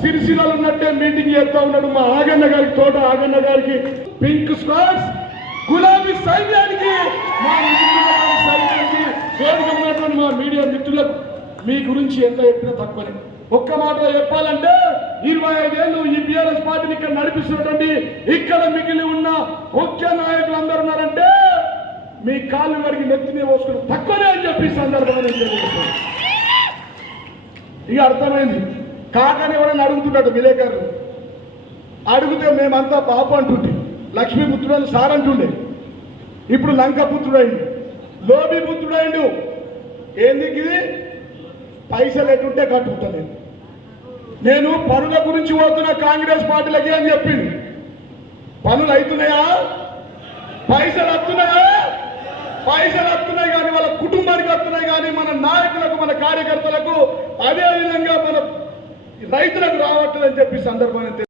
సిరిసిల్లలో ఉన్నట్టే మీటింగ్ చేస్తా ఉన్నాడు మా ఆగన్న గారికి, తోట ఆగన్న గారికి, పింక్ స్క్వాడ్స్ గులాబీ సైన్యానికి, మా సైన్యానికి, వేదిక ఉన్నటువంటి మా మీడియా మిత్రులకు మీ గురించి ఎంత చెప్పినా తక్కువనే. ఒక్క మాట చెప్పాలంటే 25 ఏళ్ళు ఈ బీఆర్ఎస్ పార్టీని ఇక్కడ నడిపిస్తున్నటువంటి ఇక్కడ మిగిలి ఉన్న ముఖ్య నాయకులు అందరూ ఉన్నారంటే మీ కాళ్ళు వరకు నెత్తిని పోసుకుని తక్కువనే అని చెప్పి సందర్భంగా తెలియజేస్తాను. ఇక అర్థమైంది. కాకని ఎవరైనా అడుగుతున్నాడు విలేకరులు, అడిగితే మేమంతా బాబు అంటుంటే లక్ష్మీపుత్రుడు సార్ అంటుండే, ఇప్పుడు లంక పుత్రుడైండు, లోబి పుత్రుడైండు. ఎందుకు ఇది? పైసలు ఎటుంటే కట్టుకుంటాను. నేను పనుల గురించి పోతున్న కాంగ్రెస్ పార్టీలకి అని చెప్పింది. పనులు అవుతున్నాయా? పైసలు వస్తున్నాయా? పైసలు వస్తున్నాయి కానీ వాళ్ళ కుటుంబానికి వస్తున్నాయి కానీ మన నాయకులకు, మన కార్యకర్తలకు, అదే విధంగా మన రైతులకు రావట్లేదని చెప్పి సందర్భాన్ని